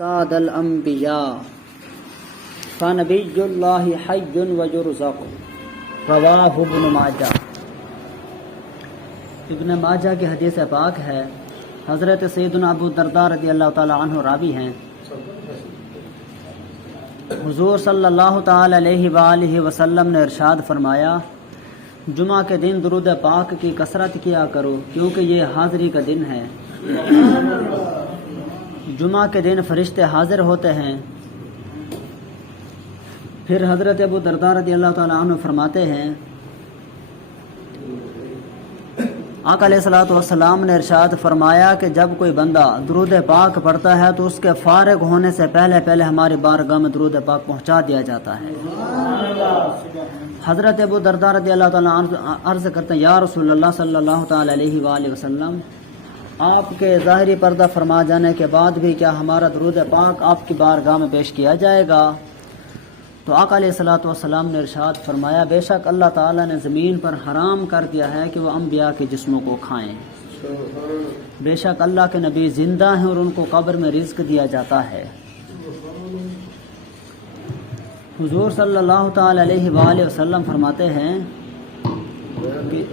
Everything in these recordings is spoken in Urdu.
ساد الانبیاء فنبی اللہ حی ویرزق رواہ ابن ماجہ۔ ابن ماجہ کی حدیث پاک ہے، حضرت سیدنا ابو الدرداء رضی اللہ تعالی عنہ راوی ہیں۔ حضور صلی اللہ تعالی علیہ وآلہ وسلم نے ارشاد فرمایا، جمعہ کے دن درود پاک کی کثرت کیا کرو کیونکہ یہ حاضری کا دن ہے۔ جمعہ کے دن فرشتے حاضر ہوتے ہیں۔ پھر حضرت ابو الدرداء رضی اللہ تعالیٰ عنہ فرماتے ہیں، آقا علیہ الصلوۃ والسلام نے ارشاد فرمایا کہ جب کوئی بندہ درود پاک پڑھتا ہے تو اس کے فارغ ہونے سے پہلے ہماری بارگاہ میں درود پاک پہنچا دیا جاتا ہے۔ حضرت ابو الدرداء رضی اللہ تعالیٰ عنہ عرض کرتے ہیں، یا رسول اللہ صلی اللہ تعالیٰ علیہ وآلہ وسلم، آپ کے ظاہری پردہ فرما جانے کے بعد بھی کیا ہمارا درود پاک آپ کی بارگاہ میں پیش کیا جائے گا؟ تو آقا علیہ الصلوۃ والسلام نے ارشاد فرمایا، بے شک اللہ تعالیٰ نے زمین پر حرام کر دیا ہے کہ وہ انبیاء کے جسموں کو کھائیں۔ بے شک اللہ کے نبی زندہ ہیں اور ان کو قبر میں رزق دیا جاتا ہے۔ حضور صلی اللہ تعالی علیہ وآلہ وسلم فرماتے ہیں کہ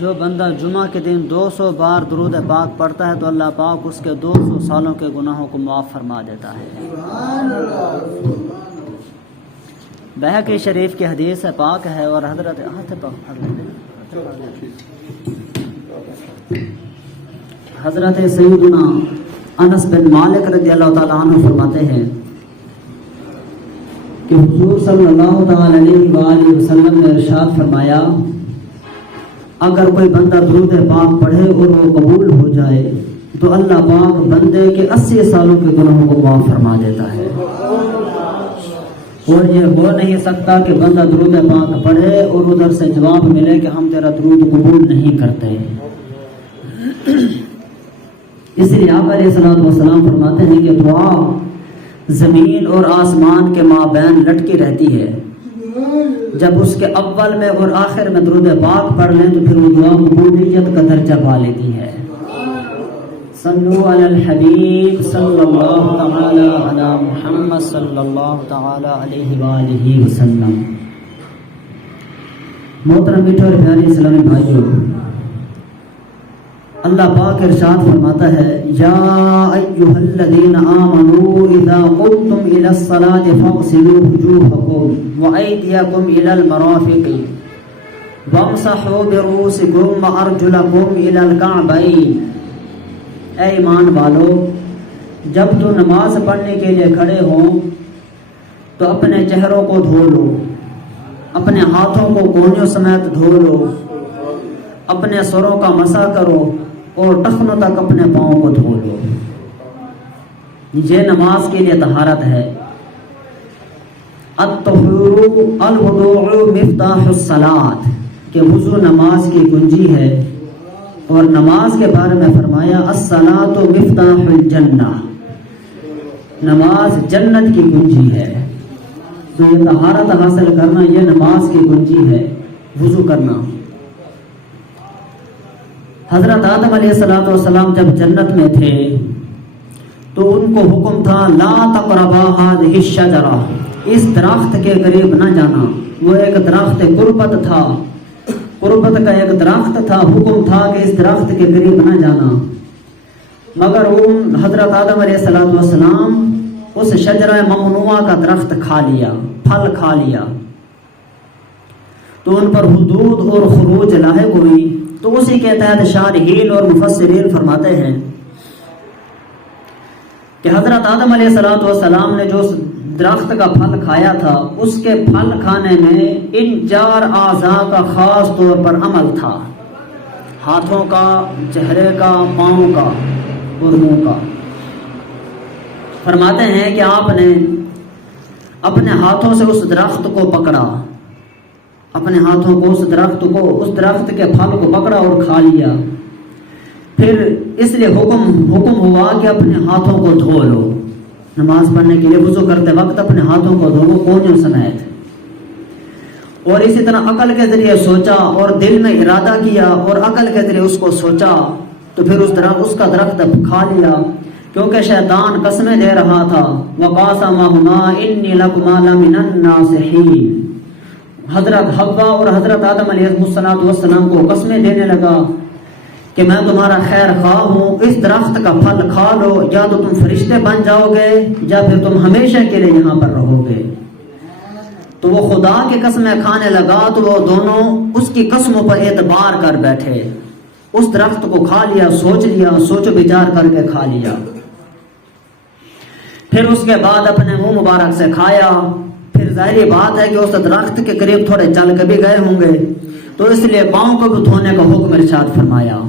جو بندہ جمعہ کے دن 200 بار درود پاک پڑھتا ہے تو اللہ پاک اس کے 200 سالوں کے گناہوں کو معاف فرما دیتا ہے۔ بہقی شریف کی حدیث پاک ہے اور حضرت سیدنا انس بن مالک رضی اللہ تعالیٰ عنہ فرماتے ہیں کہ حضور صلی اللہ تعالی علیہ وآلہ وسلم نے ارشاد فرمایا، اگر کوئی بندہ درود پاک پڑھے اور وہ قبول ہو جائے تو اللہ پاک بندے کے 80 سالوں کے گناہوں کو معاف فرما دیتا ہے۔ اور یہ ہو نہیں سکتا کہ بندہ درود پاک پڑھے اور ادھر سے جواب ملے کہ ہم تیرا درود قبول نہیں کرتے۔ اس لیے آپ علیہ السلام فرماتے ہیں کہ دعا زمین اور آسمان کے مابین لٹکی رہتی ہے، جب اس کے اول میں اور آخر میں درود پاک پڑھ لیں تو پھر وہ دعا قبولیت کا درجہ پا لیتی ہے۔ صلو علی الحبیب صلی اللہ تعالی علی محمد صلی اللہ تعالی علیہ وآلہ وسلم۔ محترم میٹھے اور پیارے اسلامی بھائیوں، اللہ پاک ارشاد فرماتا ہے، یا ایھا الذین آمنوا اذا قمتم الی الصلاۃ فاغسلوا وجوہکم وایدیکم الی المرافق وامسحوا برؤوسکم وارجلکم الی الکعبین۔ اے ایمان والو، جب تو نماز پڑھنے کے لیے کھڑے ہوں تو اپنے چہروں کو دھو لو، اپنے ہاتھوں کو کونیوں سمیت دھو لو، اپنے سروں کا مسح کرو اور ٹخنوں تک اپنے پاؤں کو دھو لو۔ یہ نماز کے لیے طہارت ہے۔ الطہور الوضوء مفتاح الصلاۃ، کہ وضو نماز کی کنجی ہے، اور نماز کے بارے میں فرمایا، الصلاۃ مفتاح الجنہ، نماز جنت کی کنجی ہے۔ تو یہ طہارت حاصل کرنا یہ نماز کی کنجی ہے، وضو کرنا۔ حضرت آدم علیہ السلام جب جنت میں تھے تو ان کو حکم تھا، لا تقربا هذه الشجرہ، اس درخت کے قریب نہ جانا۔ وہ ایک درخت قربت تھا، قربت کا ایک درخت تھا، حکم تھا کہ اس درخت کے قریب نہ جانا، مگر حضرت آدم علیہ السلام اس شجرہ ممنوعہ کا درخت کھا لیا، پھل کھا لیا، تو ان پر حدود اور خروج لاحق ہوئی۔ تو اسی کے تحت شارحین اور مفسرین فرماتے ہیں کہ حضرت آدم علیہ السلام نے جو درخت کا پھل کھایا تھا، اس کے پھل کھانے میں ان 4 اعضاء کا خاص طور پر عمل تھا، ہاتھوں کا، چہرے کا، پاؤں کا اور منہ کا۔ فرماتے ہیں کہ آپ نے اپنے ہاتھوں سے اس درخت کو پکڑا، اپنے ہاتھوں کو اس درخت کے پھل کو پکڑا اور کھا لیا۔ پھر اس لیے حکم ہوا کہ اپنے ہاتھوں کو دھو لو، نماز پڑھنے کے لیے وضو کرتے وقت اپنے ہاتھوں کو دھو کونیوں سمیت۔ اور اسی طرح عقل کے ذریعے سوچا اور دل میں ارادہ کیا اور عقل کے ذریعے اس کو سوچا تو پھر اس کا درخت کھا لیا۔ کیونکہ شیطان قسمیں دے رہا تھا وَقَاسَمَهُمَا إِنِّي لَكُمَا لَمِنَ النَّاصِحِينَ، حضرت حوا اور حضرت آدم علیہ السلام کو قسمیں دینے لگا کہ میں تمہارا خیر خواہ ہوں، اس درخت کا پھل کھا لو، یا تو تم فرشتے بن جاؤ گے یا پھر تم ہمیشہ کے لیے یہاں پر رہو گے۔ تو وہ خدا کی قسمیں کھانے لگا تو وہ دونوں اس کی قسموں پر اعتبار کر بیٹھے، اس درخت کو کھا لیا، سوچ و بچار کر کے کھا لیا، پھر اس کے بعد اپنے منہ مبارک سے کھایا۔ پھر ظاہری بات ہے کہ اس درخت کے قریب تھوڑے چل کے بھی گئے ہوں گے، تو اس لیے پاؤں کو بھی دھونے کا حکم ارشاد فرمایا۔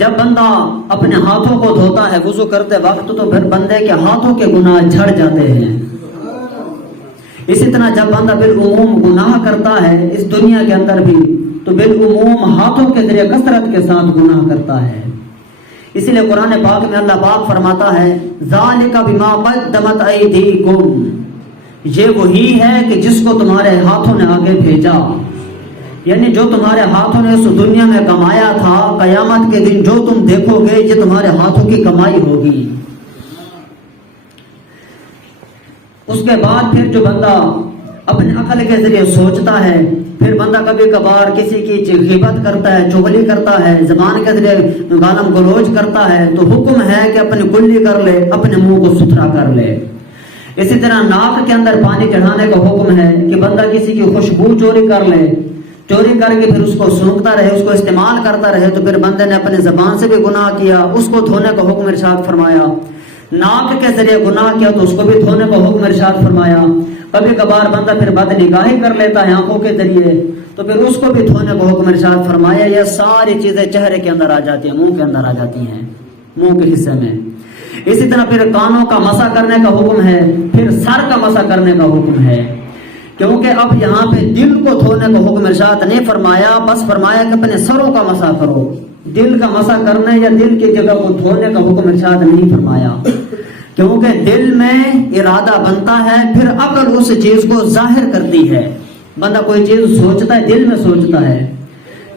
جب بندہ اپنے ہاتھوں کو دھوتا ہے وضو کرتے وقت تو پھر بندے کے ہاتھوں کے گناہ جھڑ جاتے ہیں۔ اسی طرح جب بندہ بالعموم گناہ کرتا ہے اس دنیا کے اندر بھی تو بالعموم ہاتھوں کے ذریعے کثرت کے ساتھ گناہ کرتا ہے۔ اسی لیے قرآن پاک میں اللہ پاک فرماتا ہے ذالک بما قدمت ایدیکم، یہ وہی ہے کہ جس کو تمہارے ہاتھوں نے آگے بھیجا، یعنی جو تمہارے ہاتھوں نے اس دنیا میں کمایا تھا، قیامت کے دن جو تم دیکھو گے یہ تمہارے ہاتھوں کی کمائی ہوگی۔ اس کے بعد پھر جو بندہ اپنے عقل کے ذریعے سوچتا ہے، پھر بندہ کبھی کبھار کسی کی غیبت کرتا ہے، چغلی کرتا ہے، زبان کے ذریعے گالم گلوچ کرتا ہے، تو حکم ہے کہ اپنی کلی کر لے، اپنے منہ کو ستھرا کر لے۔ اسی طرح ناک کے اندر پانی چڑھانے کا حکم ہے کہ بندہ کسی کی خوشبو چوری کر لے، چوری کر کے پھر اس کو سونگتا رہے، اس کو استعمال کرتا رہے، تو پھر بندے نے اپنے زبان سے بھی گناہ کیا، اس کو دھونے کا حکم ارشاد فرمایا۔ ناک کے ذریعے گناہ کیا تو اس کو بھی دھونے کا حکم ارشاد فرمایا۔ کبھی کبھار بندہ پھر بد نگاہی کر لیتا ہے آنکھوں کے ذریعے تو پھر اس کو بھی دھونے کا حکم ارشاد فرمایا۔ یہ ساری چیزیں چہرے کے اندر آ جاتی ہیں، منہ کے اندر آ جاتی ہیں، منہ کے حصے میں۔ اسی طرح پھر کانوں کا مسح کرنے کا حکم ہے، پھر سر کا مسح کرنے کا حکم ہے، کیونکہ اب یہاں پہ دل کو دھونے کا حکم ارشاد نہیں فرمایا، بس فرمایا کہ اپنے سروں کا مسح کرو۔ دل کا مسح کرنے یا دل کی جگہ کو دھونے کا حکم ارشاد نہیں فرمایا، کیونکہ دل میں ارادہ بنتا ہے، پھر عقل اس چیز کو ظاہر کرتی ہے۔ بندہ کوئی چیز سوچتا ہے، دل میں سوچتا ہے،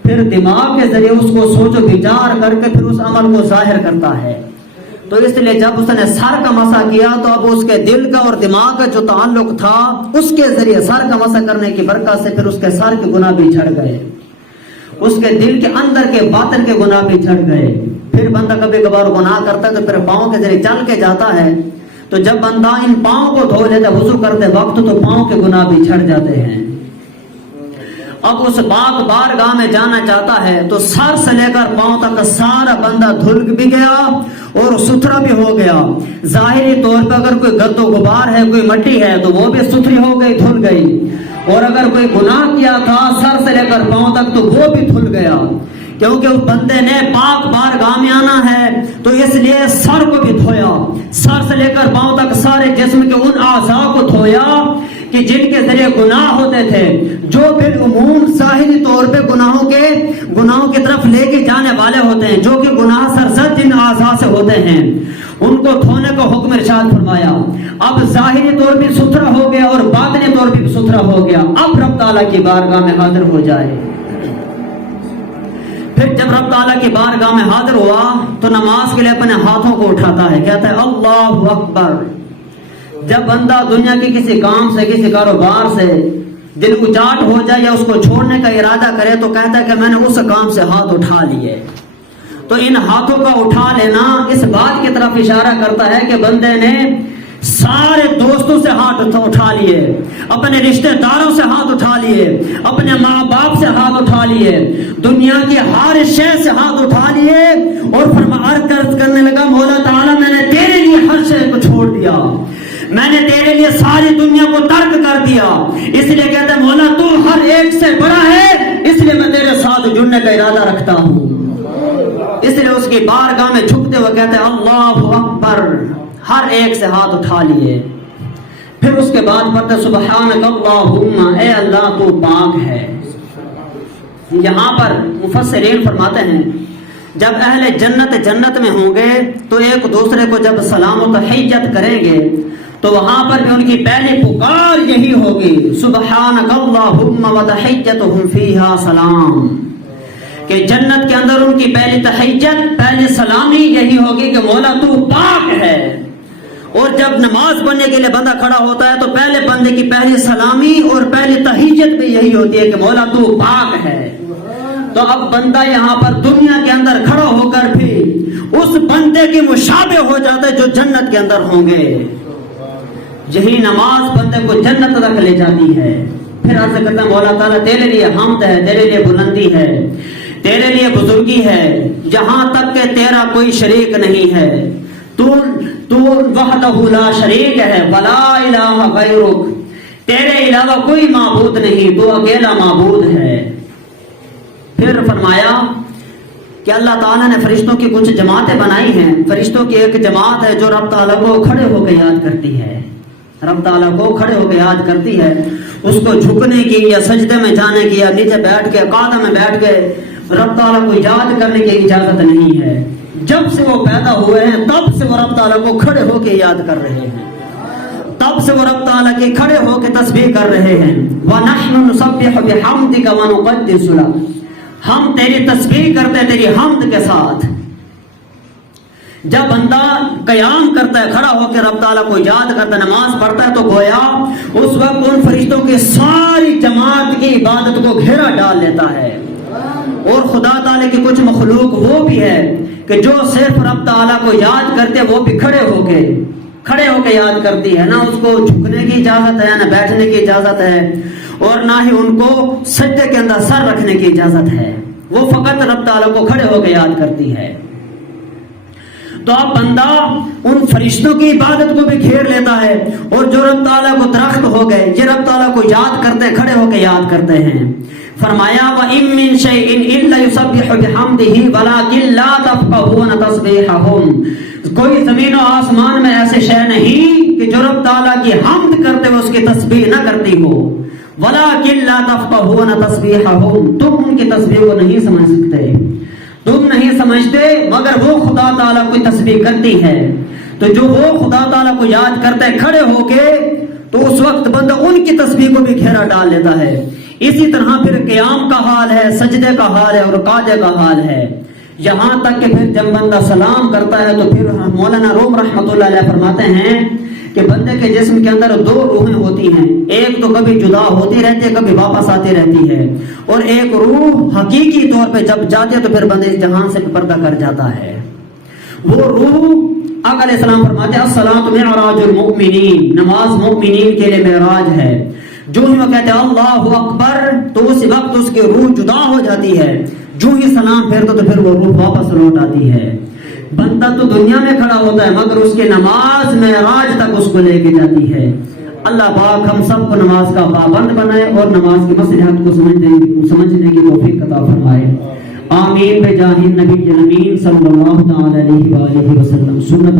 پھر دماغ کے ذریعے اس کو سوچ و بچار کر کے پھر اس عمل کو ظاہر کرتا ہے۔ تو اس لیے جب اس نے سر کا مسح کیا تو اب اس کے دل کا اور دماغ کا جو تعلق تھا اس کے ذریعے سر کا مسح کرنے کی برکت سے پھر اس کے سر کے گناہ بھی جھڑ گئے، اس کے دل کے اندر کے باطن کے گناہ بھی جھڑ گئے۔ پھر بندہ کبھی کبھار گناہ کرتا ہے تو پھر پاؤں کے ذریعے چل کے جاتا ہے، تو جب بندہ ان پاؤں کو دھو لیتا ہے وضو کرتے وقت تو پاؤں کے گناہ بھی جھڑ جاتے ہیں۔ اب اس پاک بارگاہ میں جانا چاہتا ہے تو سر سے لے کر پاؤں تک سارا بندہ دھل بھی گیا اور ستھرا بھی ہو گیا۔ ظاہری طور پر اگر کوئی گرد و غبار ہے، کوئی مٹی ہے تو وہ بھی ستھری ہو گئی، دھل گئی، اور اگر کوئی گناہ کیا تھا سر سے لے کر پاؤں تک تو وہ بھی دھل گیا، کیونکہ اس بندے نے پاک بارگاہ میں آنا ہے تو اس لیے سر کو بھی دھویا، سر سے لے کر پاؤں تک سارے جسم کے ان اعضاء کو دھویا کہ جن کے ذریعے گناہ ہوتے تھے، جو بالعموم ظاہری طور پہ گناہوں کی طرف لے کے جانے والے ہوتے ہیں، جو کہ گناہ سرزد جن اعضاء سے ہوتے ہیں، ان کو دھونے کا حکم ارشاد فرمایا۔ اب ظاہری طور بھی ستھرا ہو گیا اور باطنی طور بھی ستھرا ہو گیا، اب رب تعالیٰ کی بارگاہ میں حاضر ہو جائے۔ پھر جب رب تعالیٰ کی بارگاہ میں حاضر ہوا تو نماز کے لیے اپنے ہاتھوں کو اٹھاتا ہے، کہتا ہے اللہ اکبر۔ جب بندہ دنیا کی کسی کام سے، کسی کاروبار سے دل اچاٹ ہو جائے یا اس کو چھوڑنے کا ارادہ کرے تو کہتا ہے کہ میں نے اس کام سے ہاتھ اٹھا لیے۔ تو ان ہاتھوں کا اٹھا لینا اس بات کی طرف اشارہ کرتا ہے کہ بندے نے سارے دوستوں سے ہاتھ اٹھا لیے، اپنے رشتہ داروں سے ہاتھ اٹھا لیے، اپنے ماں باپ سے ہاتھ اٹھا لیے، دنیا کی ہر شے سے ہاتھ اٹھا لیے، اور عرض کرنے لگا مولا تعالیٰ میں نے تیرے لیے ہر شے کو چھوڑ دیا، میں نے تیرے لیے ساری دنیا کو ترک کر دیا، اس لیے کہتا ہے مولا تو ہر ایک سے بڑا ہے، اس لیے میں تیرے ساتھ جڑنے کا ارادہ رکھتا ہوں۔ اس لیے اس کی بارگاہ میں جھکتے ہوئے کہتے ہیں اللہ اکبر، ہر ایک سے ہاتھ اٹھا لیے۔ پھر اس کے بعد پڑھتے سبحانک اللہم، اے اللہ تو پاک ہے۔ یہاں پر مفسرین فرماتے ہیں جب اہل جنت میں ہوں گے تو ایک دوسرے کو جب سلام و تحیت کریں گے تو وہاں پر بھی ان کی پہلی پکار یہی ہوگی سبحانک اللہم و تحیتہم فیہا سلام، کہ جنت کے اندر ان کی پہلی تحیت، پہلی سلامی یہی ہوگی کہ مولا تو پاک ہے. اور جب نماز پڑھنے کے لیے بندہ کھڑا ہوتا ہے تو پہلے بندے کی پہلی سلامی اور پہلی تحیت بھی یہی ہوتی ہے کہ مولا تو پاک ہے. تو اب بندہ یہاں پر دنیا کے اندر کھڑا ہو کر بھی اس بندے کے مشابہ ہو جاتا ہے جو جنت کے اندر ہوں گے. یہی نماز بندے کو جنت تک لے جاتی ہے. پھر عرض کرتا ہے مولا تعالیٰ تیرے لیے حمد ہے، تیرے لیے بلندی ہے، تیرے لیے بزرگی ہے، جہاں تک کہ تیرا کوئی شریک نہیں ہے. تو وحدہ لا شریک ہے، ولا الہ غیرک، تیرے علاوہ کوئی معبود نہیں، تو اکیلا معبود ہے. پھر فرمایا کہ اللہ تعالیٰ نے فرشتوں کی کچھ جماعتیں بنائی ہیں. فرشتوں کی ایک جماعت ہے جو رب تعالیٰ کو کھڑے ہو کے یاد کرتی ہے، رب تعالیٰ کو کھڑے ہو کے یاد کرتی ہے. اس کو جھکنے کی یا سجدے میں جانے کی یا نیچے بیٹھ کے قعدہ میں بیٹھ کے رب تعالیٰ کو یاد کرنے کی اجازت نہیں ہے. جب سے وہ پیدا ہوئے ہیں تب سے وہ رب تعالیٰ کو کھڑے ہو کے یاد کر رہے ہیں، تب سے وہ رب تعالیٰ کے کھڑے ہو کے تسبیح کر رہے ہیں. وَنَحْنُ نُسَبِّحُ بِحَمْدِكَ وَنُقَدِّسُ لَكَ، ہم تیری تسبیح کرتے تیری حمد کے ساتھ. جب بندہ قیام کرتا ہے، کھڑا ہو کے رب تعالیٰ کو یاد کرتا ہے، نماز پڑھتا ہے، تو گویا اس وقت ان فرشتوں کی ساری جماعت کی عبادت کو گھیرا ڈال لیتا ہے. اور خدا تعالیٰ کی کچھ مخلوق وہ بھی ہے کہ جو صرف رب تعالیٰ کو یاد کرتے وہ بھی کھڑے ہو کے یاد کرتی ہے. نہ اس کو جھکنے کی اجازت ہے، نہ بیٹھنے کی اجازت ہے، اور نہ ہی ان کو سجدے کے اندر سر رکھنے کی اجازت ہے. وہ فقط رب تعالیٰ کو کھڑے ہو کے یاد کرتی ہے. تو اب بندہ ان فرشتوں کی عبادت کو بھی گھیر لیتا ہے، اور جو رب تعالیٰ کو درخت ہو گئے یہ رب تعالیٰ کو یاد کرتے کھڑے ہو کے یاد کرتے ہیں. فرمایا وَإِن مِّن شَيْءٍ إِلَّا يُسَبِّحُ بِحَمْدِهِ وَلَٰكِن لَّا تَفْقَهُونَ تَسْبِيحَهُمْ، کوئی زمین و آسمان میں ایسے شے نہیں کہ جو رب تعالیٰ کی حمد کرتے ہوئے اس کی تسبیح نہ کرتی ہو. وَلَٰكِن لَّا تَفْقَهُونَ تَسْبِيحَهُمْ، تم ان کی تسبیح کو نہیں سمجھ سکتے، تم نہیں سمجھتے، مگر وہ خدا تعالیٰ کو تسبیح کرتی ہے. تو جو وہ خدا تعالیٰ کو یاد کرتا ہے کھڑے ہو کے، تو اس وقت بندہ ان کی تسبیح کو بھی گھیرا ڈال لیتا ہے. اسی طرح پھر قیام کا حال ہے، سجدے کا حال ہے، اور قعدے کا حال ہے. یہاں تک کہ پھر جب بندہ سلام کرتا ہے تو پھر مولانا روم رحمۃ اللہ علیہ فرماتے ہیں کہ بندے کے جسم کے اندر دو روحیں ہوتی ہیں، ایک تو کبھی جدا ہوتی رہتی ہے، کبھی واپس آتی رہتی ہے، اور ایک روح حقیقی طور پہ جب جاتی ہے تو پھر بندے اس جہان سے پردہ کر جاتا ہے. وہ روح آقا علیہ السلام فرماتے ہیں الصلاۃ معراج المؤمنین، نماز مومنین کے لیے معراج ہے. جو ہی وہ کہتے ہیں اللہ اکبر تو اس وقت اس کی روح جدا ہو جاتی ہے. جو ہی سلام پھیرتا تو پھر وہ روح واپس لوٹ آتی ہے. بندہ تو دنیا میں کھڑا ہوتا ہے مگر اس کی نماز معراج تک اس کو لے کے جاتی ہے. اللہ پاک ہم سب کو نماز کا پابند بنائے اور نماز کی مصلحت کو سمجھنے کی توفیق عطا فرمائے. آمین بجاہ النبی الامین صلی اللہ تعالی علیہ وآلہ وسلم. سنت